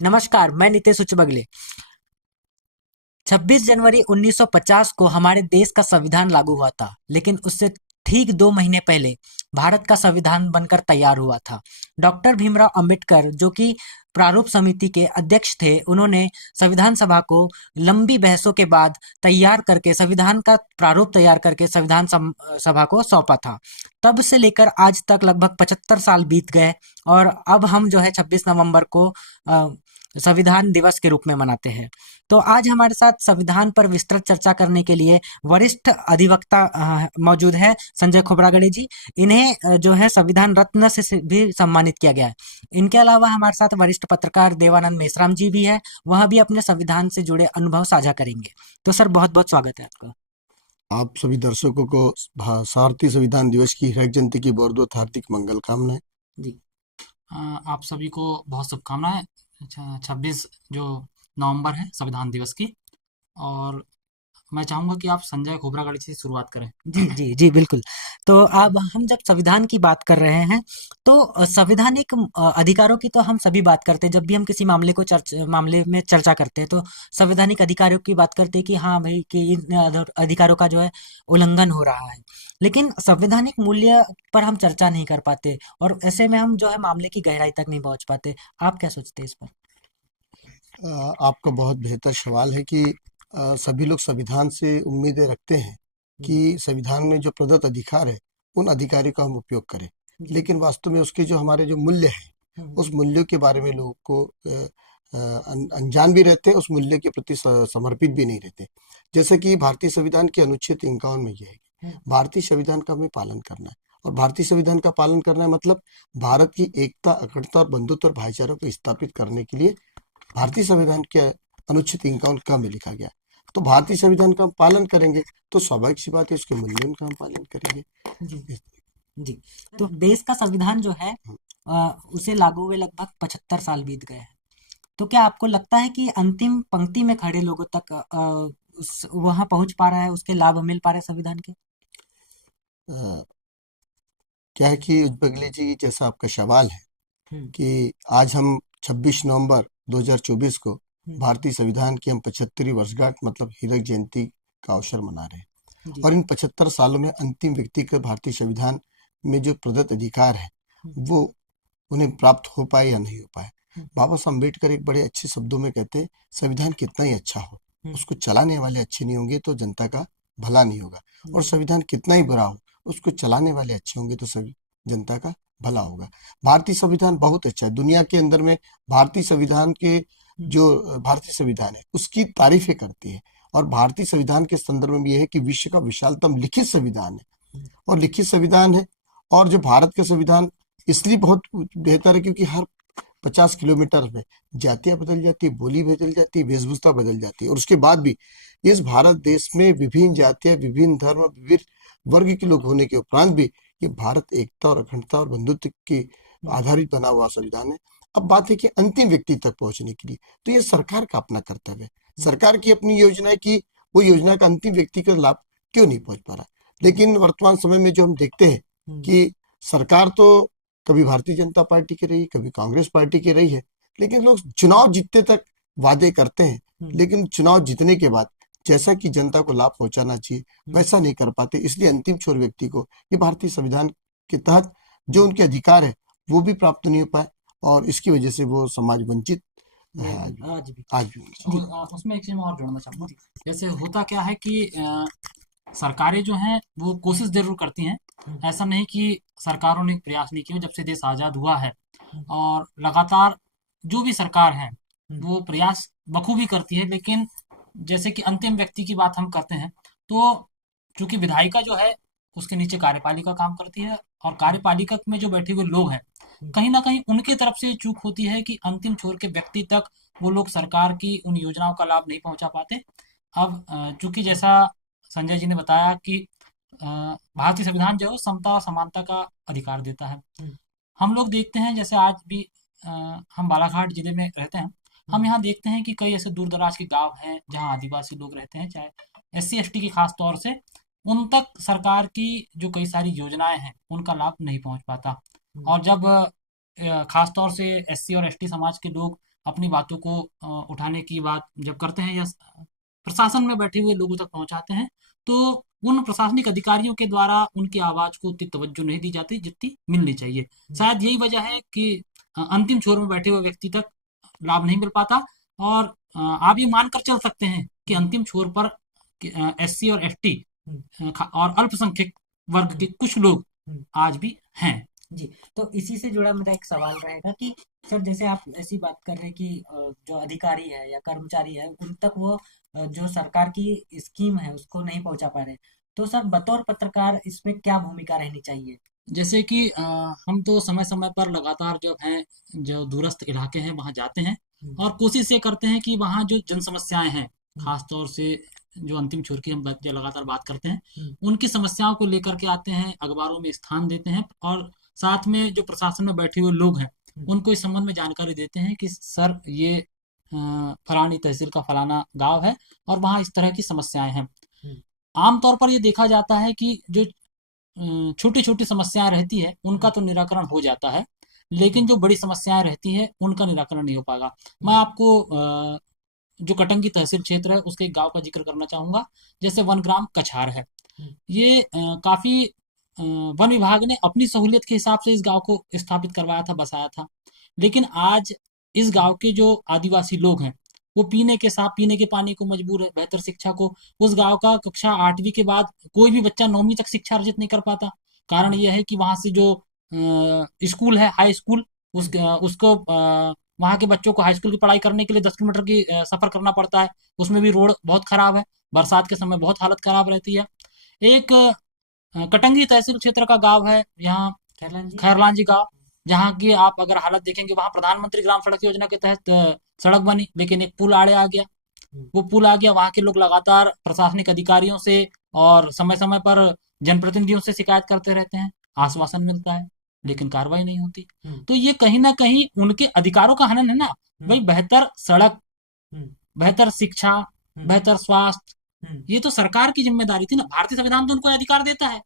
नमस्कार, मैं नितेश उच्च बगले। 26 जनवरी 1950 को हमारे देश का संविधान लागू हुआ था, लेकिन उससे ठीक 2 महीने पहले भारत का संविधान बनकर तैयार हुआ था। डॉक्टर भीमराव अंबेडकर, जो कि प्रारूप समिति के अध्यक्ष थे, उन्होंने संविधान सभा को लंबी बहसों के बाद तैयार करके संविधान का प्रारूप तैयार करके सभा को सौंपा था। तब से लेकर आज तक लगभग 75 साल बीत गए और अब हम जो है 26 नवंबर को संविधान दिवस के रूप में मनाते हैं। तो आज हमारे साथ संविधान पर विस्तृत चर्चा करने के लिए वरिष्ठ अधिवक्ता मौजूद है, संजय खोब्रागड़े जी। इन्हें जो है संविधान रत्न से भी सम्मानित किया गया है। इनके अलावा हमारे साथ वरिष्ठ पत्रकार देवानंद मेश्राम जी भी है। वह भी अपने संविधान से जुड़े अनुभव साझा करेंगे। तो सर, बहुत बहुत स्वागत है आपका। आप सभी दर्शकों को भारतीय संविधान दिवस की हृदय जयंती की बहुत बहुत हार्दिक मंगल कामनाएं। जी। आप सभी को बहुत शुभकामनाएं। 26 जो नवंबर है संविधान दिवस की। और मैं चाहूँगा कि आप संजय खोब्रागड़े से शुरुआत करें। जी जी जी, बिल्कुल। तो अब हम जब संविधान की बात कर रहे हैं, तो संवैधानिक अधिकारों की तो हम सभी बात करते हैं। जब भी हम किसी मामले में चर्चा करते हैं, तो संवैधानिक अधिकारों की बात करते हैं कि हाँ भाई, कि इन अधिकारों का जो है उल्लंघन हो रहा है। लेकिन संवैधानिक मूल्य पर हम चर्चा नहीं कर पाते, और ऐसे में हम जो है मामले की गहराई तक नहीं पहुंच पाते। आप क्या सोचते हैं इस पर? आपका बहुत बेहतर सवाल है कि सभी लोग संविधान से उम्मीदें रखते हैं जी कि संविधान में जो प्रदत्त अधिकार है उन अधिकारों का हम उपयोग करें, जी। लेकिन वास्तव में उसके जो हमारे जो मूल्य हैं हम्म, उस मूल्यों के बारे में लोगों को अनजान भी रहते हैं, उस मूल्य के प्रति समर्पित भी नहीं रहते। जैसे कि भारतीय संविधान के अनुच्छेद 51 में यह है कि हम्म, भारतीय संविधान का हमें पालन करना है, और भारतीय संविधान का पालन करना है मतलब भारत की एकता, अखंडता और बंधुत्व और भाईचारा को स्थापित करने के लिए भारतीय संविधान के अनुच्छेद 51 क में लिखा गया। तो भारतीय संविधान का हम पालन करेंगे तो स्वाभाविक सी बात है उसके मूल्यों का हम पालन करेंगे। जी इस- जी। तो देश का संविधान जो है, उसे लागू हुए लगभग 75 साल बीत गए हैं। तो क्या आपको लगता है कि अंतिम पंक्ति में खड़े लोगों तक वहां पहुंच पा रहा है, उसके लाभ मिल पा रहे हैं संविधान के? अ, क्या है कि बगले जी, जैसा आपका सवाल है हम्म कि आज हम 26 नवंबर 2024 को हम्म, भारतीय संविधान की हम 75वीं वर्षगांठ मतलब हीरक जयंती का अवसर मना रहे हैं। जी। और इन 75 सालों में अंतिम व्यक्ति के भारतीय संविधान में जो प्रदत्त अधिकार है हम्म वो उन्हें प्राप्त हो पाए या नहीं हो पाए। हम्म बाबा साहब अम्बेडकर एक बड़े अच्छे शब्दों में कहते हैं, संविधान कितना ही अच्छा हो, हम्म, उसको चलाने वाले अच्छे नहीं होंगे तो जनता का भला नहीं होगा। और जी। संविधान कितना ही बुरा हो, उसको चलाने वाले अच्छे होंगे तो सभी जनता का भला होगा। भारतीय संविधान बहुत अच्छा है। दुनिया के अंदर में भारतीय संविधान के हम्म जो भारतीय संविधान है उसकी तारीफें करती है। और भारतीय संविधान के संदर्भ में यह है कि विश्व का विशालतम लिखित संविधान है, हम्म और लिखित संविधान है। और जो भारत का संविधान इसलिए बहुत बेहतर है क्योंकि हर 50 किलोमीटर में जातियां बदल जाती है, बोली बदल जाती है, वेशभूषा बदल जाती है, और उसके बाद भी इस भारत देश में विभिन्न जातियां, विभिन्न धर्म, विभिन्न वर्ग के लोग होने के उपरांत भी ये भारत एकता और अखंडता और बंधुत्व के हम्म आधारित बना हुआ संविधान है। अब बात है कि अंतिम व्यक्ति तक पहुंचने के लिए तो ये सरकार का अपना कर्तव्य है। हम्म सरकार की अपनी योजना है कि वो योजना का अंतिम व्यक्ति का लाभ क्यों नहीं पहुंच पा रहा। लेकिन वर्तमान समय में जो हम देखते हैं हम्म कि सरकार तो कभी भारतीय जनता पार्टी की रही, कभी कांग्रेस पार्टी की रही है, लेकिन लोग चुनाव जीतने तक वादे करते हैं, हम्म लेकिन चुनाव जीतने के बाद जैसा कि जनता को लाभ पहुंचाना चाहिए हम्म वैसा नहीं कर पाते। इसलिए अंतिम छोर व्यक्ति को ये भारतीय संविधान के तहत जो हम्म, उनके अधिकार है वो भी प्राप्त नहीं हो पाए, और इसकी वजह से वो समाज वंचित है आज भी। आज भी। आज भी जी उसमें एक चीज़ मैं और जोड़ना चाहूँगा। जैसे होता क्या है कि सरकारें जो हैं वो कोशिश ज़रूर करती हैं। हम्म ऐसा नहीं कि सरकारों ने प्रयास नहीं किए। जब से देश आज़ाद हुआ है हम्म और लगातार जो भी सरकार है हम्म वो प्रयास बखूबी करती है। लेकिन जैसे कि अंतिम व्यक्ति की बात हम करते हैं, तो चूंकि विधायिका जो है उसके नीचे कार्यपालिका काम करती है, और कार्यपालिका में जो बैठे हुए लोग हैं, हम्म कहीं ना कहीं उनकी तरफ से चूक होती है कि अंतिम छोर के व्यक्ति तक वो लोग सरकार की उन योजनाओं का लाभ नहीं पहुंचा पाते। अब चूंकि जैसा संजय जी ने बताया कि भारतीय संविधान जो है वो समता और समानता का अधिकार देता है। हम्म हम लोग देखते हैं, जैसे आज भी अ, हम बालाघाट जिले में रहते हैं। हम हम्म यहाँ देखते हैं कि कई ऐसे दूर दराज के गांव हैं जहाँ आदिवासी लोग रहते हैं, चाहे एससी एसटी की खास तौर से। उन तक सरकार की जो कई सारी योजनाएं हैं उनका लाभ नहीं पहुंच पाता। हम्म और जब खास तौर से एससी और एसटी समाज के लोग अपनी बातों को उठाने की बात जब करते हैं या प्रशासन में बैठे हुए लोगों तक पहुंचाते हैं, तो उन प्रशासनिक अधिकारियों के द्वारा उनकी आवाज को उतनी तवज्जो नहीं दी जाती जितनी मिलनी चाहिए। शायद यही वजह है कि अंतिम छोर में बैठे हुए व्यक्ति तक लाभ नहीं मिल पाता। और आप ये मानकर चल सकते हैं कि अंतिम छोर पर एससी और एसटी और अल्पसंख्यक वर्ग के कुछ लोग आज भी हैं। जी, तो इसी से जुड़ा मेरा एक सवाल रहेगा कि सर, जैसे आप ऐसी बात कर रहे हैं कि जो अधिकारी है या कर्मचारी है उन तक वो जो सरकार की स्कीम है उसको नहीं पहुंचा पा रहे, तो सर बतौर पत्रकार इसमें क्या भूमिका रहनी चाहिए? जैसे कि हम तो समय समय पर लगातार जो है, जो दूरस्थ इलाके हैं वहाँ जाते हैं और कोशिश ये करते हैं कि वहाँ जो जन समस्याएं हैं, खास तौर से जो अंतिम छोर की हम जो लगातार बात करते हैं, उनकी समस्याओं को लेकर के आते हैं, अखबारों में स्थान देते हैं और साथ में जो प्रशासन में बैठे हुए लोग हैं उनको इस संबंध में जानकारी देते हैं कि सर ये फलानी तहसील का फलाना गांव है और वहाँ इस तरह की समस्याएं हैं। आमतौर पर ये देखा जाता है कि जो छोटी छोटी समस्याएं रहती है उनका तो निराकरण हो जाता है, लेकिन जो बड़ी समस्याएं रहती है उनका निराकरण नहीं हो पाएगा। मैं आपको जो कटंगी तहसील क्षेत्र है उसके एक गांव का जिक्र करना चाहूंगा, जैसे वनग्राम कछार है। ये काफी वन विभाग ने अपनी सहूलियत के हिसाब से इस गांव को स्थापित करवाया था, बसाया था, लेकिन आज इस गांव के जो आदिवासी लोग हैं वो पीने के पानी को मजबूर है, बेहतर शिक्षा को। उस गांव का कक्षा 8वीं के बाद कोई भी बच्चा 9वीं तक शिक्षा अर्जित नहीं कर पाता। कारण यह है कि वहां से जो स्कूल है, हाई स्कूल, उसको वहाँ के बच्चों को हाई स्कूल की पढ़ाई करने के लिए 10 किलोमीटर की सफर करना पड़ता है। उसमें भी रोड बहुत खराब है, बरसात के समय बहुत हालत खराब रहती है। एक कटंगी तहसील क्षेत्र का गांव है यहाँ, खैरलांजी गांव, जहाँ की आप अगर हालत देखेंगे वहाँ प्रधानमंत्री ग्राम सड़क योजना के तहत सड़क बनी, लेकिन एक पुल आड़े आ गया। वो पुल आ गया, वहाँ के लोग लगातार प्रशासनिक अधिकारियों से और समय समय पर जनप्रतिनिधियों से शिकायत करते रहते हैं, आश्वासन मिलता है लेकिन कार्रवाई नहीं होती। तो ये कहीं ना कहीं उनके अधिकारों का हनन है ना भाई। बेहतर सड़क, बेहतर शिक्षा, बेहतर स्वास्थ्य, ये तो सरकार की जिम्मेदारी थी ना। भारतीय संविधान तो उनको अधिकार देता है,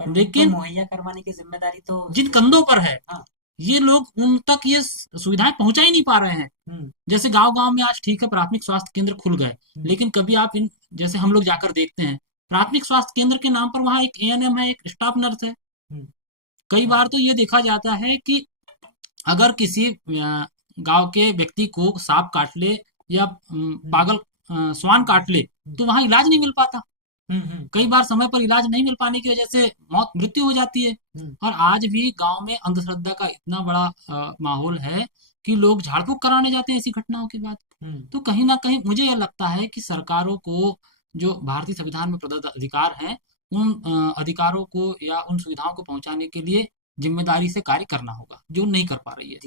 लेकिन मुहैया करवाने की जिम्मेदारी तो जिन कंधों पर है, हाँ, ये लोग उन तक ये सुविधाएं पहुंचा ही नहीं पा रहे हैं। जैसे गांव गांव में आज ठीक है प्राथमिक स्वास्थ्य केंद्र खुल गए, लेकिन कभी आप इन जैसे हम लोग जाकर देखते हैं, प्राथमिक स्वास्थ्य केंद्र के नाम पर वहाँ एक एएनएम है, एक स्टाफ नर्स है। कई बार तो ये देखा जाता है कि अगर किसी गांव के व्यक्ति को सांप काट ले या पागल श्वान काट ले तो वहां इलाज नहीं मिल पाता। कई बार समय पर इलाज नहीं मिल पाने की वजह से मृत्यु हो जाती है। और आज भी गांव में अंधश्रद्धा का इतना बड़ा माहौल है कि लोग झाड़ फूक कराने जाते हैं ऐसी घटनाओं के बाद। तो कहीं ना कहीं मुझे यह लगता है कि सरकारों को जो भारतीय संविधान में प्रदत्त अधिकार हैं, उन अधिकारों को या उन सुविधाओं को पहुंचाने के लिए जिम्मेदारी से कार्य करना होगा, जो नहीं कर पा रही है।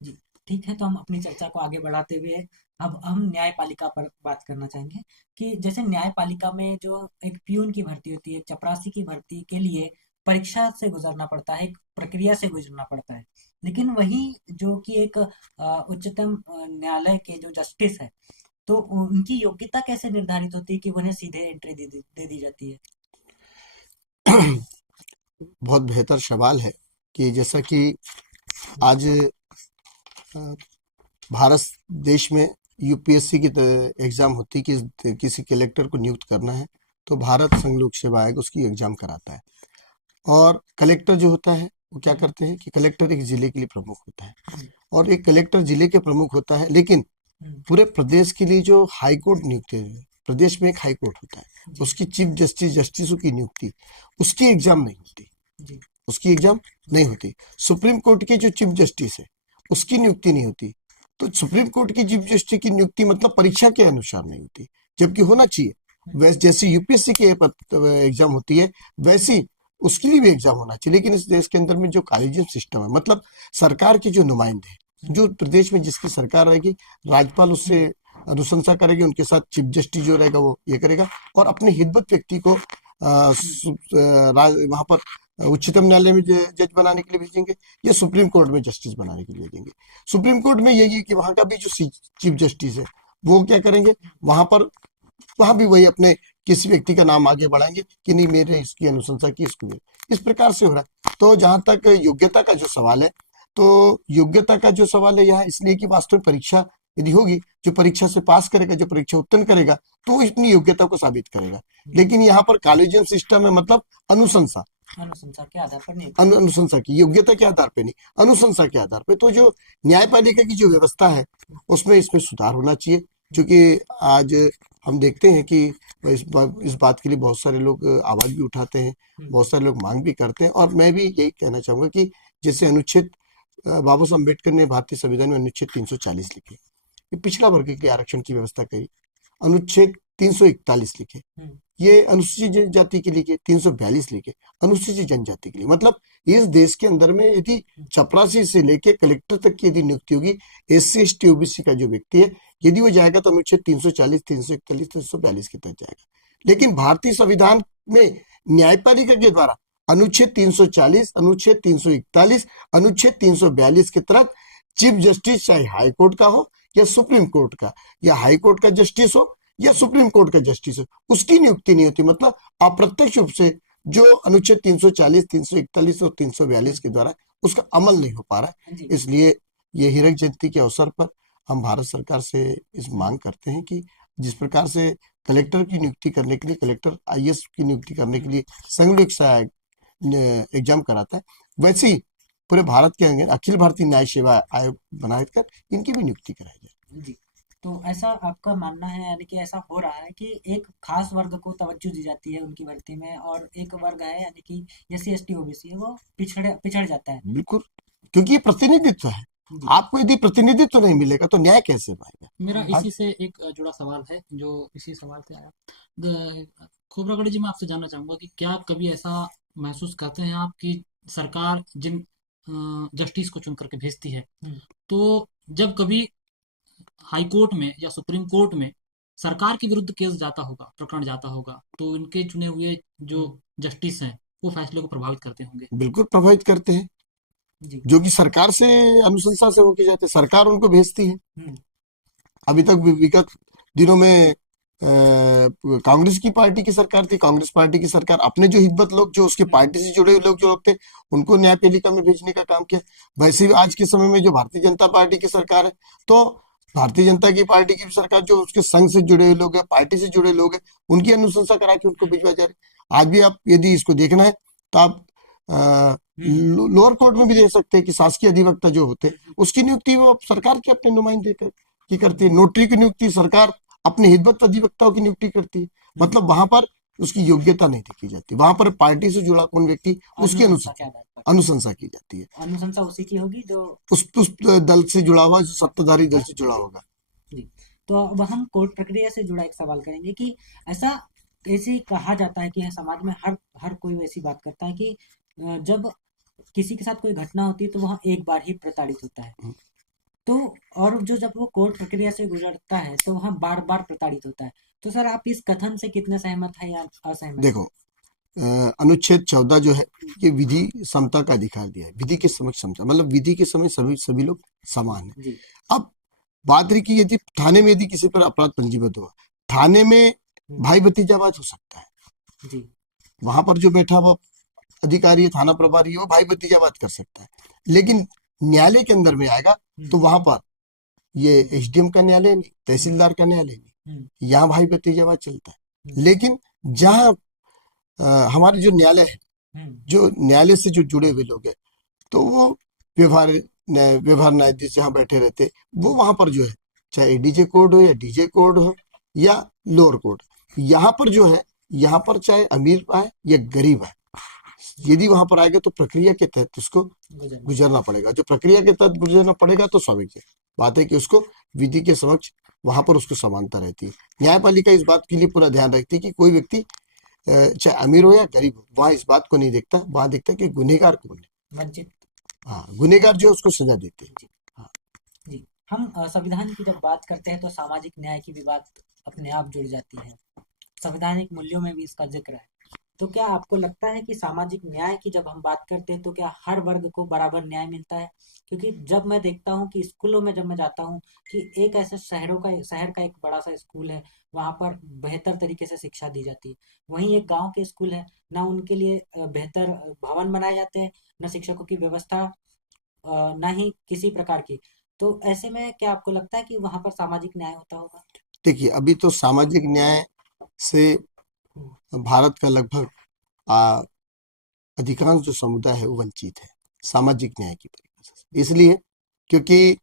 जी, ठीक है। तो हम अपनी चर्चा को आगे बढ़ाते हुए अब हम न्यायपालिका पर बात करना चाहेंगे कि जैसे न्यायपालिका में जो एक पियून की भर्ती होती है, चपरासी की भर्ती के लिए परीक्षा से गुजरना पड़ता है, एक प्रक्रिया से गुजरना पड़ता है। लेकिन वही जो कि एक उच्चतम न्यायालय के जो जस्टिस है, तो उनकी योग्यता कैसे निर्धारित होती है कि उन्हें सीधे एंट्री दे दी जाती है? बहुत बेहतर सवाल है कि जैसा कि आज भारत देश में यूपीएससी की एग्जाम होती है कि किसी कलेक्टर को नियुक्त करना है तो भारत संघ लोक सेवा आयोग उसकी एग्जाम कराता है। और कलेक्टर जो होता है वो क्या करते हैं कि कलेक्टर एक जिले के लिए प्रमुख होता है और एक कलेक्टर जिले के प्रमुख होता है, लेकिन पूरे प्रदेश के लिए जो हाई कोर्ट नियुक्त है, प्रदेश में एक हाई कोर्ट होता है, उसकी चीफ जस्टिसों की नियुक्ति, उसकी एग्जाम नहीं होती, उसकी एग्जाम नहीं होती। सुप्रीम कोर्ट के जो चीफ जस्टिस है उसकी नियुक्ति नहीं होती। तो सुप्रीम कोर्ट की चीफ जस्टिस की नियुक्ति मतलब परीक्षा के अनुसार नहीं होती, जबकि होना चाहिए। वैसे जैसे यूपीएससी की एग्जाम होती है वैसी उसके लिए भी एग्जाम होना चाहिए। लेकिन इस देश के अंदर में जो कॉलेजियम सिस्टम है, मतलब सरकार के जो नुमाइंदे हैं, जो प्रदेश में जिसकी सरकार रहेगी, राज्यपाल उससे अनुशंसा करेगी, उनके साथ चीफ जस्टिस जो रहेगा वो ये करेगा और अपने हितवत व्यक्ति को वहां पर उच्चतम न्यायालय में जज बनाने के लिए भेजेंगे या सुप्रीम कोर्ट में जस्टिस बनाने के लिए भेजेंगे। सुप्रीम कोर्ट में यही है कि वहां का भी जो चीफ जस्टिस है वो क्या करेंगे, वहां भी वही अपने किसी व्यक्ति का नाम आगे बढ़ाएंगे कि नहीं मेरे इसकी अनुशंसा की, इसको इस प्रकार से हो रहा है। तो जहां तक योग्यता का जो सवाल है, तो योग्यता का जो सवाल है यहाँ इसलिए कि वास्तविक परीक्षा यदि होगी, जो परीक्षा से पास करेगा, जो परीक्षा उत्तीर्ण करेगा, तो वो अपनी योग्यता को साबित करेगा। लेकिन यहाँ पर कॉलेजियम सिस्टम है, मतलब अनुशंसा, अनुशंसा के आधार पर नहीं। अनुशंसा की, योग्यता के आधार पे नहीं, अनुशंसा के आधार पे। तो जो न्यायपालिका की जो व्यवस्था है उसमें इसमें सुधार होना चाहिए, क्योंकि आज हम देखते हैं कि इस बात के लिए बहुत सारे लोग आवाज भी उठाते हैं, बहुत सारे लोग मांग भी करते हैं। और मैं भी यही कहना चाहूंगा कि जैसे अनुच्छेद बाबा साहब अम्बेडकर ने भारतीय संविधान में अनुच्छेद 340 लिखे, ये पिछड़ा वर्ग के आरक्षण की व्यवस्था करी। अनुच्छेद 341 लिखे, ये अनुसूचित जाति के लिए, 342 लिखे अनुसूचित जनजाति के लिए। मतलब इस देश के अंदर में यदि चपरासी से लेके कलेक्टर तक की यदि नियुक्ति होगी, SC ST OBC का जो व्यक्ति है यदि वो जाएगा तो अनुच्छेद 340, 341, 342 के तहत जाएगा। लेकिन भारतीय संविधान में न्यायपालिका के द्वारा अनुच्छेद 340, अनुच्छेद 341, अनुच्छेद 342 के तहत चीफ जस्टिस चाहे हाई कोर्ट का हो या सुप्रीम कोर्ट का, या हाई कोर्ट का जस्टिस हो या सुप्रीम कोर्ट का जस्टिस हो, उसकी नियुक्ति नहीं होती। मतलब अप्रत्यक्ष रूप से जो अनुच्छेद 340, 341 और 342 के द्वारा उसका अमल नहीं हो पा रहा है। इसलिए ये हीरक जयंती के अवसर पर हम भारत सरकार से इस मांग करते हैं कि जिस प्रकार से कलेक्टर की नियुक्ति करने के लिए, कलेक्टर IAS की नियुक्ति करने के लिए संघ सहायक एग्जाम कराता है, वैसे ही पूरे भारत के अंदर अखिल भारतीय न्याय सेवा आयोग बनाकर इनकी भी नियुक्ति कराई जाए। जी, तो ऐसा आपका मानना है, यानी कि ऐसा हो रहा है कि एक खास वर्ग को तवज्जो दी जाती है उनकी भर्ती में, और एक वर्ग है यानी कि SC ST OBC है वो पिछड़ जाता है। बिल्कुल, क्योंकि ये प्रतिनिधित्व है। जी, आपको यदि प्रतिनिधित्व नहीं मिलेगा तो न्याय कैसे पाएगा? मेरा आज इसी से एक जुड़ा सवाल है, जो इसी सवाल से आया। खोबरागढ़ जी, मैं आपसे जानना चाहूंगा कि क्या कभी ऐसा महसूस करते हैं आप कि सरकार जिन जस्टिस को चुन करके भेजती है, तो जब कभी हाई कोर्ट में या सुप्रीम कोर्ट में सरकार के विरुद्ध केस जाता होगा, प्रकरण जाता होगा, तो इनके चुने हुए जो जस्टिस हैं वो फैसले को प्रभावित करते होंगे? बिल्कुल प्रभावित करते हैं, जी, जो कि सरकार से अनुशंसा से होके जाते हैं, सरकार उनको भेजती है। अभी तक विगत दिनों में कांग्रेस की पार्टी की सरकार थी, कांग्रेस पार्टी की सरकार अपने जो हितवत लोग, जो उसके पार्टी से जुड़े हुए लोग जो लोग थे, उनको न्यायपालिका में भेजने का काम किया। वैसे भी आज के समय में जो भारतीय जनता पार्टी की सरकार है, तो भारतीय जनता की पार्टी की सरकार जो उसके संघ से जुड़े हुए लोग हैं, पार्टी से जुड़े लोग हैं, उनकी अनुशंसा करा के उनको भिजवा जा रहे। आज भी आप यदि इसको देखना है तो आप लोअर कोर्ट में भी देख सकते हैं कि शासकीय अधिवक्ता जो होते हैं उसकी नियुक्ति वो सरकार के अपने नुमाइंदे की करती है। नोटरी की नियुक्ति सरकार अपने हितवत अधिवक्ताओं की नियुक्ति करती है। मतलब वहां पर उसकी योग्यता नहीं देखी जाती, वहां पर पार्टी से जुड़ा कौन व्यक्ति उसकी अनुशंसा की जाती है। अनुशंसा उसी की होगी जो उस दल से जुड़ा हुआ, जो सत्ताधारी दल से जुड़ा होगा। जी, तो अब हम कोर्ट प्रक्रिया से जुड़ा एक सवाल करेंगे कि ऐसे कहा जाता है कि समाज में हर कोई वैसी बात करता है कि जब किसी के साथ कोई घटना होती है तो वह एक बार ही प्रताड़ित होता है, तो और जब वो कोर्ट प्रक्रिया से गुजरता है तो वह बार बार प्रताड़ित होता है। तो सर, आप इस कथन से कितने सहमत है या असहमत? देखो, अनुच्छेद 14 जो है ये विधि समता का अधिकार दिया है, विधि के समक्ष समता, मतलब विधि के समय सभी लोग समान है। अब बात रही कि यदि थाने में यदि किसी पर अपराध पंजीबद्ध हुआ, थाने में भाई भतीजावाद हो सकता है जी, वहां पर जो बैठा हुआ अधिकारी है, थाना प्रभारी है, वो भाई भतीजावाद कर सकता है। लेकिन न्यायालय के अंदर में आएगा तो वहां पर ये SDM का न्यायालय नहीं, तहसीलदार का न्यायालय नहीं, यहाँ भाई भतीजावाद चलता है। लेकिन जहाँ हमारे जो न्यायालय है, जो न्यायालय से जो जुड़े हुए लोग हैं, तो वो व्यवहार न्यायाधीश जहाँ बैठे रहते, वो वहां पर जो है चाहे ADJ कोर्ट हो या DJ कोर्ट हो या लोअर कोर्ट, यहाँ पर जो है, यहाँ पर चाहे अमीर आए या गरीब आए, यदि वहां पर आएगा तो प्रक्रिया के तहत उसको गुजरना पड़ेगा। जो प्रक्रिया के तहत गुजरना पड़ेगा तो स्वाभाविक बात है कि उसको विधि के समक्ष वहां पर उसको समानता रहती है। न्यायपालिका इस बात के लिए पूरा ध्यान रखती है कि कोई व्यक्ति चाहे अमीर हो या गरीब हो, वहां इस बात को नहीं देखता, वहां देखता कि गुनहगार कौन है, वंचित, हाँ, गुनहगार जो उसको सजा देते हैं। हाँ जी, हम संविधान की जब बात करते हैं तो सामाजिक न्याय की भी बात अपने आप जुड़ जाती है। संवैधानिक मूल्यों में भी इसका जिक्र है। तो क्या आपको लगता है कि सामाजिक न्याय की जब हम बात करते हैं तो क्या हर वर्ग को बराबर न्याय मिलता है? क्योंकि जब मैं देखता हूँ कि स्कूलों में जब मैं जाता हूँ कि एक ऐसे शहर का एक बड़ा सा स्कूल है, वहाँ पर बेहतर तरीके से शिक्षा दी जाती है। वहीं एक गांव के स्कूल है, ना उनके लिए बेहतर भवन बनाए जाते हैं, ना शिक्षकों की व्यवस्था ना ही किसी प्रकार की। तो ऐसे में क्या आपको लगता है कि वहां पर सामाजिक न्याय होता होगा? देखिए, अभी तो सामाजिक न्याय से हम्म, भारत का लगभग आ, अधिकांश जो समुदाय है वो वंचित है सामाजिक न्याय की परिभाषा से। इसलिए क्योंकि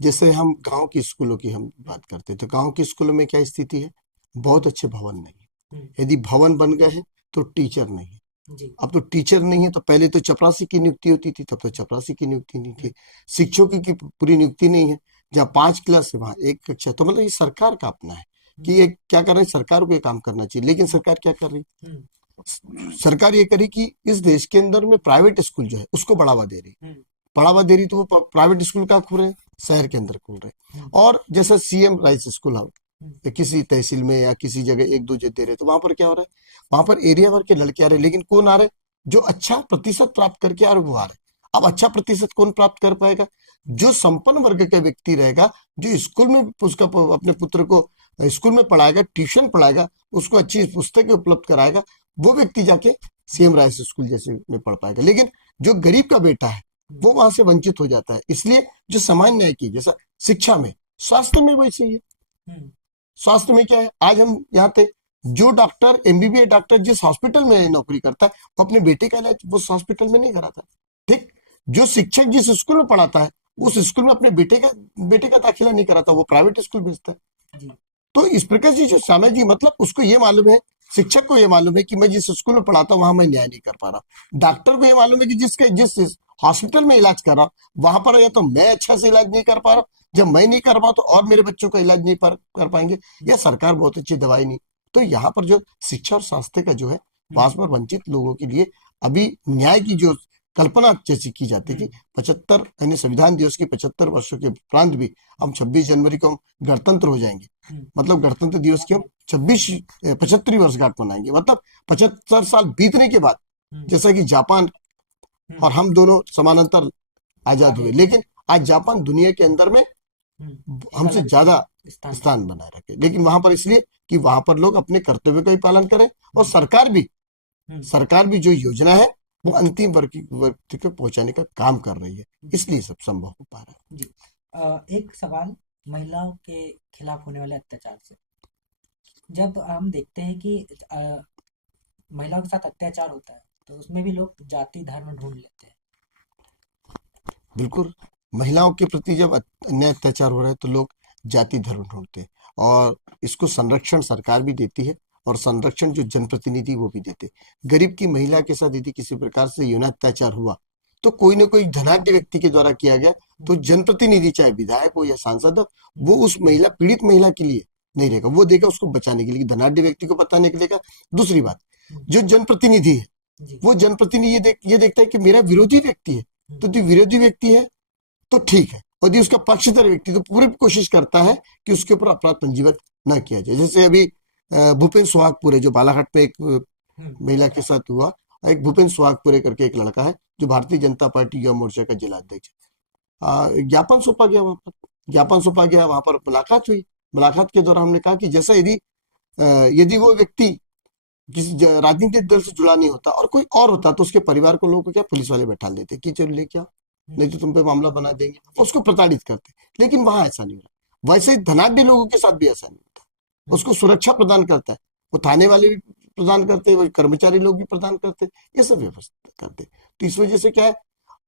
जैसे हम गांव की स्कूलों की हम बात करते हैं तो गांव की स्कूलों में क्या स्थिति है, बहुत अच्छे भवन नहीं है। हम्म, यदि भवन बन गए हैं तो टीचर नहीं है। जी। अब तो टीचर नहीं है तो पहले तो चपरासी की नियुक्ति होती थी, तब तो चपरासी की नियुक्ति नहीं थी। शिक्षकों की पूरी नियुक्ति नहीं है। जहाँ 5 क्लास है वहां 1 कक्षा, तो मतलब ये सरकार का अपना है कि ये क्या कर रहे हैं, सरकार को ये काम करना चाहिए। लेकिन सरकार क्या कर रही है, हम्म, सरकार ये करी कि इस देश के अंदर में प्राइवेट स्कूल जो है उसको बढ़ावा दे रही है। हम्म, बढ़ावा दे रही तो वो प्राइवेट स्कूल कहाँ खोल रहे हैं, शहर के अंदर खोल रहे हैं। और जैसा सीएम राइस स्कूल हम किसी तहसील में या किसी जगह एक दो जगह दे रहे, तो वहां पर क्या हो रहा है, वहां पर एरिया भर के लड़के आ रहे हैं, लेकिन कौन आ रहे हैं, जो अच्छा प्रतिशत प्राप्त करके आ रहे हैं, वो आ रहे हैं। अब अच्छा प्रतिशत कौन प्राप्त कर पाएगा, जो संपन्न वर्ग का व्यक्ति रहेगा, जो स्कूल में उसका अपने पुत्र को स्कूल में पढ़ाएगा, ट्यूशन पढ़ाएगा, उसको अच्छी पुस्तकें उपलब्ध कराएगा, वो व्यक्ति जाके सीएम राइस स्कूल जैसे में पढ़ पाएगा। लेकिन जो गरीब का बेटा है वो वहां से वंचित हो जाता है। इसलिए जो सामान्य न्याय की जैसा शिक्षा में, स्वास्थ्य में वैसे ही है। हम्म, स्वास्थ्य में क्या है, आज हम यहाँ थे, जो डॉक्टर एमबीबीएस डॉक्टर जिस हॉस्पिटल में नौकरी करता है वो अपने बेटे का इलाज वो हॉस्पिटल में नहीं कराता। ठीक, जो शिक्षक जिस स्कूल में पढ़ाता है उस स्कूल में अपने बेटे का दाखिला नहीं कराता, वो प्राइवेट स्कूल भेजता है। जी। तो इस प्रकार से जो सामाजिक मतलब उसको ये मालूम है, शिक्षक को ये मालूम है कि मैं जिस स्कूल में पढ़ाता हूँ वहां मैं न्याय नहीं कर पा रहा। डॉक्टर को ये मालूम है कि जिस हॉस्पिटल में इलाज कर रहा हूं वहां पर या तो मैं अच्छा से इलाज नहीं कर पा रहा, जब मैं नहीं कर पाऊँ तो और मेरे बच्चों का इलाज नहीं कर पाएंगे, या सरकार बहुत अच्छी दवाई नहीं। तो यहाँ पर जो शिक्षा और स्वास्थ्य का जो है पास पर वंचित लोगों के लिए अभी न्याय की जो कल्पना जैसी की जाती थी, 75 यानी संविधान दिवस के 75 वर्षों के उपरांत भी हम 26 जनवरी को हम गणतंत्र हो जाएंगे, मतलब गणतंत्र दिवस की हम 75वीं वर्षगांठ मनाएंगे, मतलब 75 साल बीतने के बाद, जैसा कि जापान और हम दोनों समानांतर आजाद हुए, लेकिन आज जापान दुनिया के अंदर में हमसे ज्यादा स्थान बनाए रखे। लेकिन वहां पर इसलिए कि वहां पर लोग अपने कर्तव्य का भी पालन करें, और सरकार भी जो योजना है वो अंतिम वर्ग तक पहुंचाने का काम कर रही है, इसलिए सब संभव हो पा रहा है। जी। एक सवाल महिलाओं के खिलाफ होने वाले अत्याचार से। जब हम देखते हैं कि महिलाओं के साथ अत्याचार होता है तो उसमें भी लोग जाति धर्म ढूंढ लेते हैं। बिल्कुल, महिलाओं के प्रति जब अन्याय अत्याचार हो रहा है तो लोग जाति धर्म ढूंढते हैं, और इसको संरक्षण सरकार भी देती है, और संरक्षण जो जनप्रतिनिधि वो भी देते हैं। गरीब की महिला के साथ यदि किसी प्रकार से यौन अत्याचार हुआ तो कोई ना कोई धनाढ्य व्यक्ति के द्वारा किया गया, तो जनप्रतिनिधि चाहे विधायक हो या सांसद हो, वो उस महिला पीड़ित महिला के लिए नहीं रहेगा, वो देगा उसको बचाने के लिए, धनाढ्य व्यक्ति को बताने के लिए। दूसरी बात, जो जनप्रतिनिधि है वो जनप्रतिनिधि ये देखता है कि मेरा विरोधी व्यक्ति है, तो जो विरोधी व्यक्ति है तो ठीक है, और यदि उसका पक्षधर व्यक्ति तो पूरी कोशिश करता है कि उसके ऊपर अपराध पंजीबद्ध न किया जाए। जैसे अभी भूपेन्द्र सुहागपुरे जो बालाघाट में एक महिला के साथ हुआ, एक भूपेन्द्र सुहागपुरे करके एक लड़का है जो भारतीय जनता पार्टी युवा मोर्चा का जिला अध्यक्ष है। ज्ञापन सौंपा गया, वहां पर मुलाकात हुई। मुलाकात के दौरान हमने कहा कि जैसा यदि वो व्यक्ति किसी राजनीतिक दल से जुड़ा नहीं होता और कोई और होता तो उसके परिवार को लोग क्या पुलिस वाले बैठा देते कि चलो लेके आओ, नहीं तो तुम पे मामला बना देंगे, उसको प्रताड़ित करते। लेकिन वहां ऐसा नहीं रहा। वैसे ही धनाढ्य लोगों के साथ भी ऐसा नहीं होता, उसको सुरक्षा प्रदान करता है, वो थाने वाले भी प्रदान करते हैं, वो कर्मचारी लोग भी प्रदान करते हैं, ये सब व्यवस्था करते हैं। तो इस वजह से क्या है,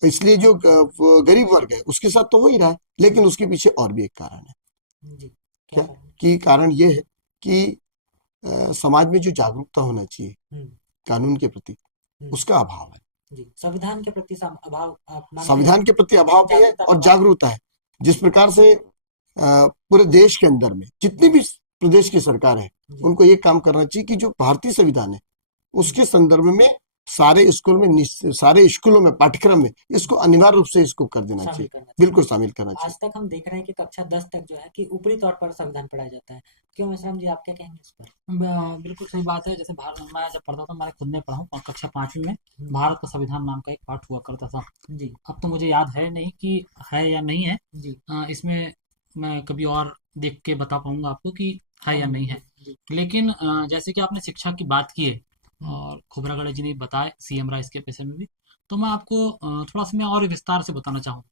इसलिए जो गरीब वर्ग है उसके साथ तो हो ही रहा है, लेकिन उसके पीछे और भी एक कारण है। क्या कि कारण ये है कि समाज में जो जागरूकता होना चाहिए कानून के प्रति, उसका अभाव है। जी, संविधान के प्रति अभाव, संविधान के प्रति अभाव भी है और जागरूकता है। जिस प्रकार से पूरे देश के अंदर में जितनी भी प्रदेश की सरकार है उनको ये काम करना चाहिए कि जो भारतीय संविधान है उसके संदर्भ में सारे स्कूलों में पाठ्यक्रम में इसको अनिवार्य रूप से इसको कर देना चाहिए, बिल्कुल शामिल करना चाहिए। आज तक हम देख रहे हैं कि कक्षा 10 तक जो है कि ऊपरी तौर पर संविधान पढ़ाया जाता है। क्यों मेश्राम जी, आप क्या कहेंगे इस पर? बिल्कुल सही बात है। जैसे भारत मैं जब पढ़ता था, मैंने खुद ने पढ़ा हूँ, कक्षा 5वीं में भारत का संविधान नाम का एक पाठ हुआ करता था जी। अब तो मुझे याद है नहीं कि है या नहीं है जी। इसमें मैं कभी और देख के बता पाऊंगा आपको कि है या नहीं है। लेकिन जैसे कि आपने शिक्षा की बात की है और खोबरागड़े जी ने बताया सीएम राइस के पैसे में भी, तो मैं आपको थोड़ा सा मैं और विस्तार से बताना चाहूँ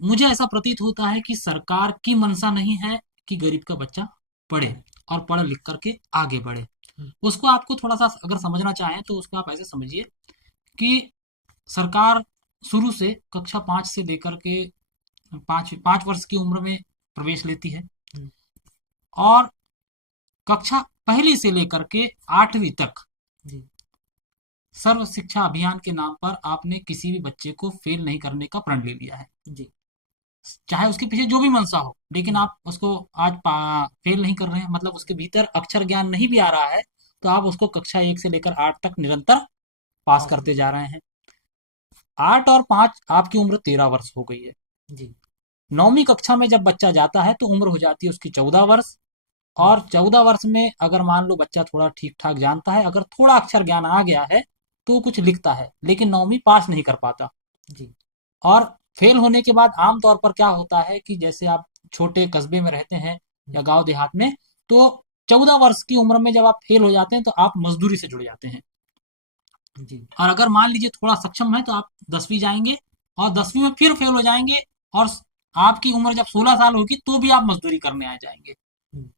मुझे ऐसा प्रतीत होता है कि सरकार की मंशा नहीं है कि गरीब का बच्चा पढ़े और पढ़ लिख करके आगे बढ़े। उसको आपको थोड़ा सा अगर समझना चाहें तो उसको आप ऐसे समझिए कि सरकार शुरू से कक्षा 5 से लेकर के 5 वर्ष की उम्र में प्रवेश लेती है और कक्षा पहली से लेकर के 8वीं तक सर्व शिक्षा अभियान के नाम पर आपने किसी भी बच्चे को फेल नहीं करने का प्रण ले लिया है जी चाहे उसके पीछे जो भी मंशा हो, लेकिन आप उसको आज फेल नहीं कर रहे हैं, मतलब उसके भीतर अक्षर ज्ञान नहीं भी आ रहा है तो आप उसको कक्षा 1 से लेकर 8 तक निरंतर पास करते जा रहे हैं। 8 और 5 आपकी उम्र 13 वर्ष हो गई है जी 9वीं कक्षा में जब बच्चा जाता है तो उम्र हो जाती है उसकी 14 वर्ष और 14 वर्ष में अगर मान लो बच्चा थोड़ा ठीक ठाक जानता है, अगर थोड़ा अक्षर ज्ञान आ गया है तो वो कुछ लिखता है लेकिन 9वीं पास नहीं कर पाता। जी और फेल होने के बाद आमतौर पर क्या होता है कि जैसे आप छोटे कस्बे में रहते हैं या गांव देहात में, तो 14 वर्ष की उम्र में जब आप फेल हो जाते हैं तो आप मजदूरी से जुड़ जाते हैं जी और अगर मान लीजिए थोड़ा सक्षम है तो आप 10वीं जाएंगे और 10वीं में फिर फेल हो जाएंगे और आपकी उम्र जब 16 साल होगी तो भी आप मजदूरी करने आ जाएंगे।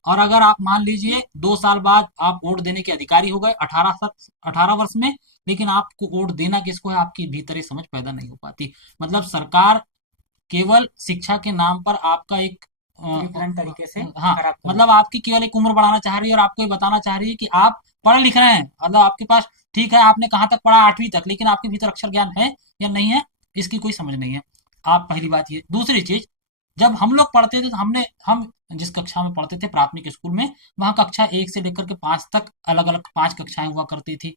और अगर आप मान लीजिए 2 साल बाद आप वोट देने के अधिकारी हो गए 18 वर्ष में, लेकिन आपको वोट देना किसको है आपकी भीतर ये समझ पैदा नहीं हो पाती। मतलब सरकार केवल शिक्षा के नाम पर आपका एक डिफरेंट तरीके से हाँ, खराब कर मतलब आपकी केवल एक उम्र बढ़ाना चाह रही है और आपको ये बताना चाह रही है कि आप पढ़ लिख रहे हैं, मतलब आपके पास ठीक है आपने कहाँ तक पढ़ा 8वीं तक, लेकिन आपके भीतर अक्षर ज्ञान है या नहीं है इसकी कोई समझ नहीं है। आप पहली बात ये। दूसरी चीज, जब हम लोग पढ़ते थे तो हम जिस कक्षा में पढ़ते थे प्राथमिक स्कूल में, वहाँ कक्षा 1 से लेकर के 5 तक अलग अलग 5 कक्षाएं हुआ करती थी।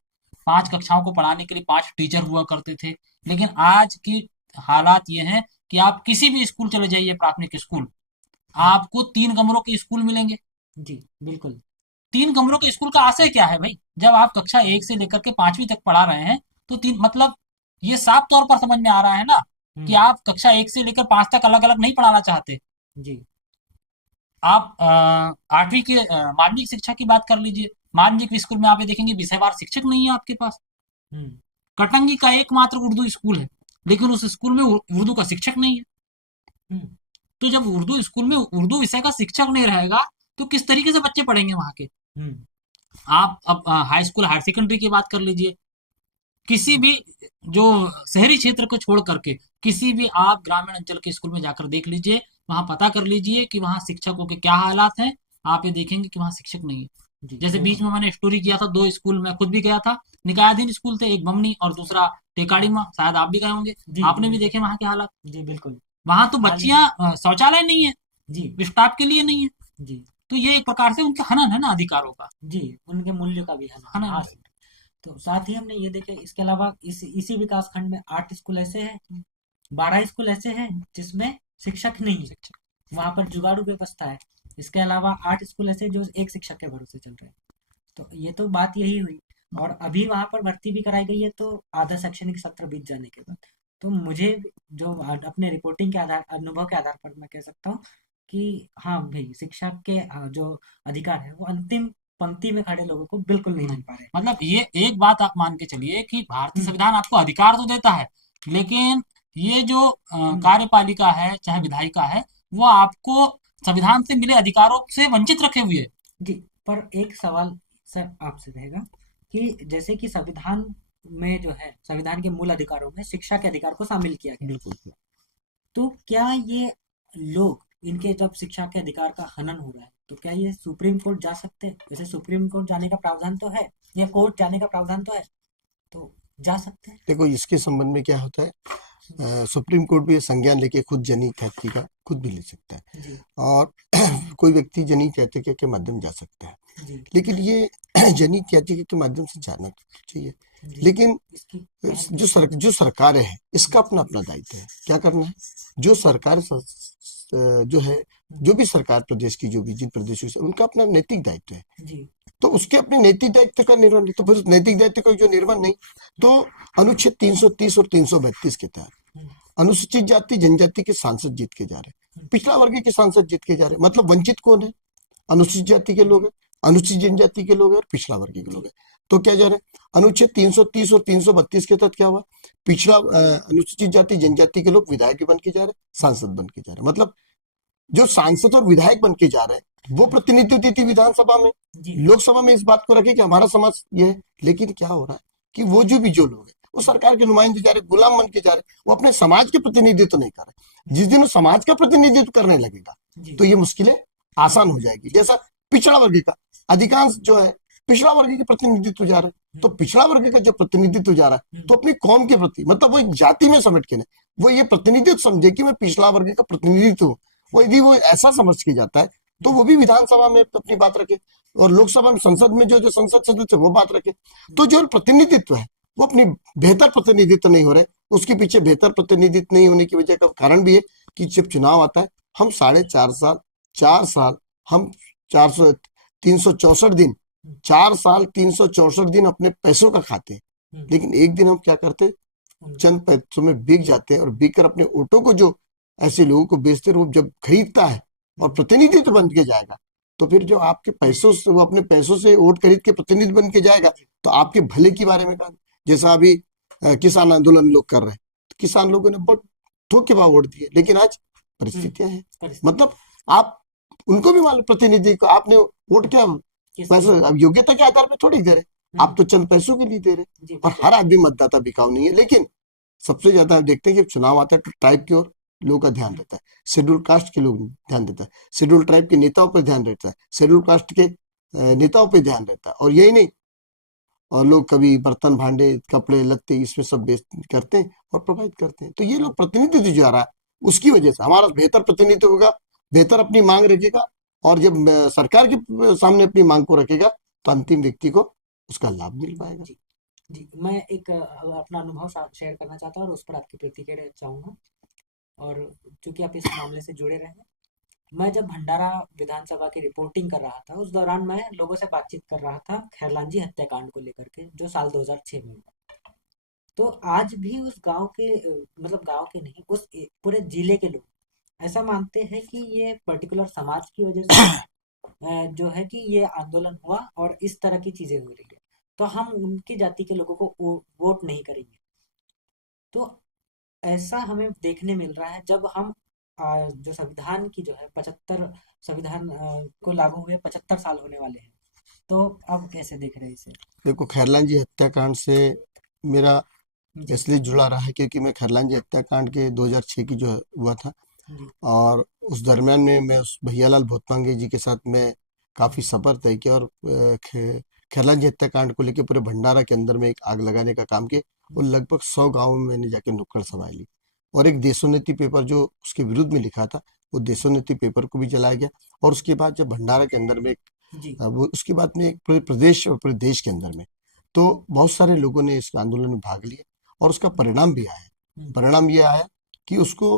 5 कक्षाओं को पढ़ाने के लिए 5 टीचर हुआ करते थे। लेकिन आज की हालात ये हैं कि आप किसी भी स्कूल चले जाइए प्राथमिक स्कूल, आपको 3 कमरों के स्कूल मिलेंगे। जी बिल्कुल 3 कमरों के स्कूल का आशय क्या है भाई? जब आप कक्षा 1 से लेकर के 5वीं तक पढ़ा रहे हैं तो तीन मतलब ये साफ तौर पर समझ में आ रहा है ना कि आप कक्षा 1 से लेकर 5 तक अलग अलग नहीं पढ़ाना चाहते। जी आप 8वीं की माध्यमिक शिक्षा की बात कर लीजिए। माध्यमिक स्कूल में आप ये देखेंगे विषयवार शिक्षक नहीं है आपके पास। हम्म कटंगी का एकमात्र उर्दू स्कूल है लेकिन उस स्कूल में उर्दू का शिक्षक नहीं है। हम्म तो जब उर्दू स्कूल में उर्दू विषय का शिक्षक नहीं रहेगा तो किस तरीके से बच्चे पढ़ेंगे वहां के? हम्म आप अब हाई स्कूल हायर सेकेंडरी की बात कर लीजिए। किसी भी जो शहरी क्षेत्र को छोड़ करके किसी भी आप ग्रामीण अंचल के स्कूल में जाकर देख लीजिए, वहां पता कर लीजिए कि वहां शिक्षकों के क्या हालात हैं। आप ये देखेंगे कि वहां शिक्षक नहीं है। जी जैसे बीच बिल्कुल में मैंने स्टोरी किया था, 2 स्कूल में खुद भी गया था, निकायाधीन स्कूल थे, एक बमनी और दूसरा टेकाड़ी में, शायद आप भी गए होंगे, जी आपने भी बिल्कुल देखे वहां के हालात। जी बिल्कुल वहां तो हाल ही में बच्चियां शौचालय नहीं है, जी स्टाफ के लिए नहीं है। जी तो ये एक प्रकार से उनके हनन है ना अधिकारों का, जी उनके मूल्य का भी है हनन हाँ है। सर। तो साथ ही हमने ये देखे इसके अलावा इसी विकास खंड में 8 स्कूल ऐसे हैं, 12 स्कूल ऐसे हैं जिसमें शिक्षक नहीं है, शिक्षक वहां पर जुगाड़ू व्यवस्था है। इसके अलावा 8 स्कूल ऐसे हैं जो एक शिक्षक के भरोसे चल रहे हैं। तो ये तो बात यही हुई। और अभी वहां पर भर्ती भी कराई गई है तो आधा शैक्षणिक सत्र बीत जाने के बाद। तो मुझे जो अपने रिपोर्टिंग के आधार अनुभव के आधार पर मैं कह सकता हूँ कि हाँ भाई शिक्षा के जो अधिकार है वो अंतिम पंक्ति में खड़े लोगों को बिल्कुल नहीं मिल नहीं, पा रहे। मतलब ये एक बात आप मान के चलिए कि भारतीय हम्म संविधान आपको अधिकार तो देता है, लेकिन ये जो हम्म कार्यपालिका है चाहे हम्म, विधायिका है, वो आपको संविधान से मिले अधिकारों से वंचित रखे हुए है। जी। पर एक सवाल सर आपसे रहेगा कि जैसे कि संविधान में जो है संविधान के मूल अधिकारों में शिक्षा के अधिकार को शामिल किया गया, बिल्कुल तो क्या ये लोग इनके जब शिक्षा के अधिकार का हनन हो रहा है तो क्या ये सुप्रीम कोर्ट जा सकते हैं? जैसे सुप्रीम कोर्ट जाने का प्रावधान तो है या कोर्ट जाने का प्रावधान तो है, तो जा सकते हैं। देखो इसके संबंध में क्या होता है, सुप्रीम कोर्ट भी ये संज्ञान लेके खुद जनहित याचिका का खुद भी ले सकता है जी और कोई व्यक्ति जनहित याचिका के माध्यम जा सकता है। जी लेकिन ये जनहित याचिका के माध्यम से जाना तो चाहिए, जी लेकिन इसकी पहल जो सरकार है इसका अपना अपना दायित्व है क्या करना है। जो सरकार जो है, जो भी सरकार प्रदेश की जो भी जिन प्रदेशों से, उनका अपना नैतिक दायित्व है। जी तो उसके अपने नैतिक दायित्व का निर्वहन नहीं, तो फिर नैतिक दायित्व का जो निर्वहन नहीं, तो अनुच्छेद 330 और 332 के तहत हम्म, अनुसूचित जाति जनजाति के सांसद जीत के जा रहे हैं, पिछड़ा वर्ग के सांसद जीत के जा रहे हैं। मतलब वंचित कौन है? अनुसूचित जाति के लोग हैं, अनुसूचित जनजाति के लोग हैं और पिछड़ा वर्ग के लोग हैं। तो क्या जा रहा है, अनुच्छेद 330 और 332 के तहत क्या हुआ, अनुसूचित जाति जनजाति के लोग विधायक भी बन के जा रहे हैं, सांसद बन के जा रहे हैं। मतलब जो सांसद और विधायक बन के जा रहे हैं वो प्रतिनिधित्व देती विधानसभा में, लोकसभा में इस बात को रखे कि हमारा समाज ये है। लेकिन क्या हो रहा है कि वो जो लोग हैं वो सरकार के नुमाइंदे जा रहे, गुलाम बन के जा रहे, वो अपने समाज के प्रतिनिधित्व नहीं कर रहे। जिस दिन वो समाज का प्रतिनिधित्व करने लगेगा तो ये मुश्किलें आसान हो जाएगी। जैसा पिछड़ा वर्ग का अधिकांश जो है पिछड़ा वर्ग के प्रतिनिधित्व जा रहे हैं, तो पिछड़ा वर्ग का जो प्रतिनिधित्व जा रहा है तो अपनी कौम के प्रति, मतलब वो जाति में समेट के नहीं, वो ये प्रतिनिधित्व समझे कि मैं पिछड़ा वर्ग का प्रतिनिधित्व हूँ। वो यदि वो ऐसा समझ के जाता है तो वो भी विधानसभा में अपनी बात रखे और लोकसभा में संसद में जो संसद सदस्य वो बात रखे। तो जो प्रतिनिधित्व है वो अपनी बेहतर प्रतिनिधित्व नहीं हो रहे। उसके पीछे बेहतर प्रतिनिधित्व नहीं होने की वजह का कारण भी है कि जब चुनाव आता है हम 4.5 साल हम 364 दिन 4 साल 364 दिन अपने पैसों का खाते हैं, लेकिन एक दिन हम क्या करते हैं, चंद पैसों में बिक जाते हैं और बिक कर अपने वोटों को जो ऐसे लोगों को बेचते हैं, वो जब खरीदता है और प्रतिनिधित्व बन के जाएगा तो फिर जो आपके पैसों से वो अपने पैसों से वोट खरीद के प्रतिनिधि बन के जाएगा तो आपके भले के बारे में कहा। जैसा अभी किसान आंदोलन लोग कर रहे हैं, तो किसान लोगों ने बहुत थोक के भाव वोट दिए, लेकिन आज परिस्थितियां हैं, मतलब आप उनको भी मालूम प्रतिनिधि को आपने वोट क्या पैसे अब योग्यता के आधार पर थोड़ी दे रहे, आप तो चंद पैसों के लिए दे रहे। और हर आदमी मतदाता बिकाऊ नहीं है, लेकिन सबसे ज्यादा देखते हैं कि चुनाव आता है तो ट्राइब की ओर लोगों का ध्यान रहता है, शेड्यूल कास्ट के लोग ध्यान देता है, शेड्यूल ट्राइब के नेताओं पर ध्यान रहता है, शेड्यूल कास्ट के नेताओं पर ध्यान रहता है। और यही नहीं, और लोग कभी बर्तन भांडे कपड़े लत्ते इसमें सब बेच करते हैं और प्रभावित करते हैं। तो ये लोग प्रतिनिधित्व जो आ रहा है उसकी वजह से हमारा बेहतर प्रतिनिधित्व होगा, बेहतर अपनी मांग रखेगा, और जब सरकार के सामने अपनी मांग को रखेगा तो अंतिम व्यक्ति को उसका लाभ मिल पाएगा। जी, मैं एक अपना अनुभव शेयर करना चाहता हूँ और उस पर आपकी प्रतिक्रिया चाहूंगा। और चूंकि आप इस मामले से जुड़े रहे हैं, मैं जब भंडारा विधानसभा की रिपोर्टिंग कर रहा था उस दौरान मैं लोगों से बातचीत कर रहा था खैरलांजी हत्याकांड को लेकर के, जो साल 2006 में हुआ। तो आज भी उस गांव के मतलब गांव के नहीं, उस पूरे जिले के लोग ऐसा मानते हैं कि ये पर्टिकुलर समाज की वजह से जो है कि ये आंदोलन हुआ और इस तरह की चीजें हो रही है, तो हम उनकी जाति के लोगों को वोट नहीं करेंगे। तो ऐसा हमें देखने मिल रहा है जब हम जो संविधान की जो है 75 संविधान को लागू हुए 75 साल होने वाले हैं, तो अब कैसे देख रहे हैं इसे? देखो, खैरलांजी हत्याकांड से मेरा जी इसलिए जुड़ा रहा है क्योंकि मैं खैरलांजी हत्याकांड के 2006 की जो हुआ था, जी और उस दरमियान में मैं उस भैयालाल भोतमांगे जी के साथ मैं काफी सफर तय किया और खैरलांजी हत्याकांड को लेकर पूरे भंडारा के अंदर में एक आग लगाने का काम किया। और लगभग 100 गाँव में मैंने जाके नुक्कड़ सभाएं ली, और एक देशोन्नति पेपर जो उसके विरुद्ध में लिखा था वो देशोन्नति पेपर को भी जलाया गया। और उसके बाद जब भंडारा के अंदर में जी वो उसके बाद में एक पूरे प्रदेश और पूरे देश के अंदर में तो बहुत सारे लोगों ने इस आंदोलन में भाग लिया, और उसका परिणाम भी आया। परिणाम ये आया कि उसको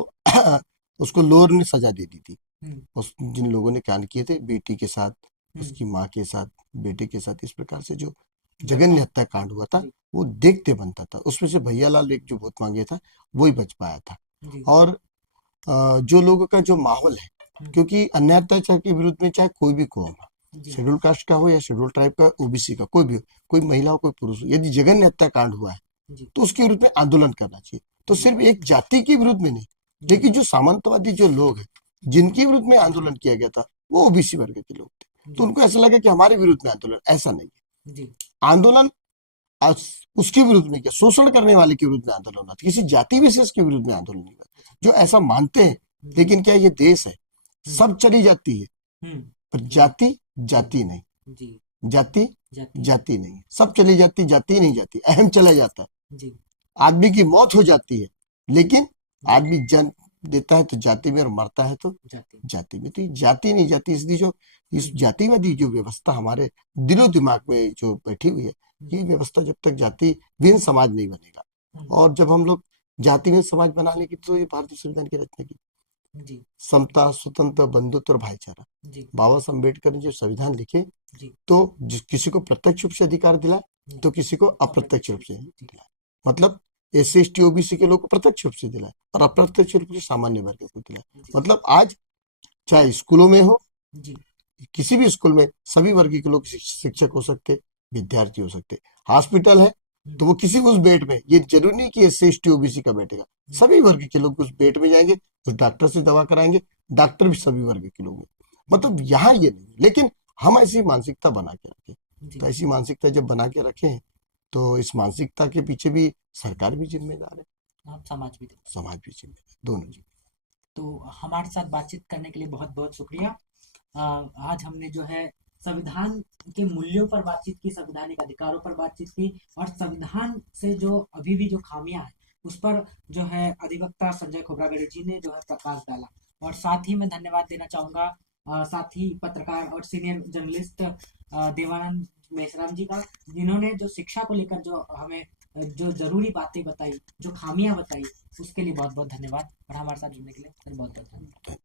उसको लोअर ने सजा दे दी थी। उस जिन लोगों ने कांड किए थे बेटी के साथ, उसकी माँ के साथ, बेटे के साथ, इस प्रकार से जो जघन्य हत्याकांड हुआ था वो देखते बनता था। उसमें से भैयालाल एक जो भोतमांगे था वही बच पाया था। और जो लोगों का जो माहौल है, क्योंकि अन्याय अत्याचार के विरुद्ध में चाहे कोई भी कौम हो, शेड्यूल कास्ट का हो या शेड्यूल ट्राइब का, ओबीसी का, कोई भी हो, कोई महिला हो कोई पुरुष हो, यदि जघन्य हत्याकांड हुआ है तो उसके विरुद्ध में आंदोलन करना चाहिए। तो सिर्फ एक जाति के विरुद्ध में नहीं, लेकिन जो सामंतवादी जो लोग हैं जिनके विरुद्ध में आंदोलन किया गया था वो ओबीसी वर्ग के लोग थे, तो उनको ऐसा लगा कि हमारे विरुद्ध में आंदोलन, ऐसा नहीं है। आंदोलन उसके विरुद्ध में, क्या शोषण करने वाले के विरुद्ध में आंदोलन होना, किसी जाति विशेष के विरुद्ध में आंदोलन नहीं होता, जो ऐसा मानते हैं। लेकिन क्या ये देश है, सब चली जाती है पर जाति जाति नहीं, जाति जाति नहीं, सब चली जाती, जाति नहीं जाती, अहम चला जाता है। आदमी की मौत हो जाती है लेकिन आदमी जन्म देता है तो जाति में और मरता है तो जाति में। तो ये जाति नहीं जाती, इसलिए जो इस जातिवादी जो व्यवस्था हमारे दिलो दिमाग में जो बैठी हुई है, ये व्यवस्था जब तक जाति विहीन समाज नहीं बनेगा, और जब हम लोग जाति विहीन समाज बनाने की, तो ये भारतीय संविधान की रचना की समता, स्वतंत्र, बंधुत्व और भाईचारा, बाबा साहब अम्बेडकर ने जो संविधान लिखे तो किसी को प्रत्यक्ष रूप से अधिकार दिला तो किसी को अप्रत्यक्ष रूप से दिला। मतलब एससी एसटी ओबीसी के लोग को प्रत्यक्ष रूप से दिला और अप्रत्यक्ष रूप से सामान्य वर्ग को दिला। मतलब आज चाहे स्कूलों में हो, किसी भी स्कूल में सभी वर्ग के लोग शिक्षक हो सकते, विद्यार्थी हो सकते। हॉस्पिटल है तो वो किसी उस बेड में, ये जरूरी नहीं कि एससी एसटी ओबीसी का बैठेगा, सभी वर्ग के लोग उस बेड में जाएंगे, उस डॉक्टर से दवा कराएंगे, डॉक्टर भी सभी वर्ग के लोग हैं। मतलब यहाँ ये नहीं, लेकिन हम ऐसी मानसिकता बना के रखें। जी तो ऐसी मानसिकता जब बना के रखें तो इस मानसिकता के पीछे भी सरकार भी जिम्मेदार है, आप समाज भी देखो। समाज भी जिम्मेदार, दोनों जिम्मेदार। तो हमारे साथ बातचीत करने के लिए बहुत बहुत शुक्रिया। आज हमने जो है संविधान के मूल्यों पर बातचीत की, संवैधानिक अधिकारों पर बातचीत की, और संविधान से जो अभी भी जो खामियां हैं उस पर जो है अधिवक्ता संजय खोब्रागड़े जी ने जो है प्रकाश डाला। और साथ ही मैं धन्यवाद देना चाहूँगा साथ ही पत्रकार और सीनियर जर्नलिस्ट देवानंद मेश्राम जी का, जिन्होंने जो शिक्षा को लेकर जो हमें जो जरूरी बातें बताई, जो खामियां बताई, उसके लिए बहुत बहुत धन्यवाद। और हमारे साथ जुड़ने के लिए बहुत बहुत धन्यवाद।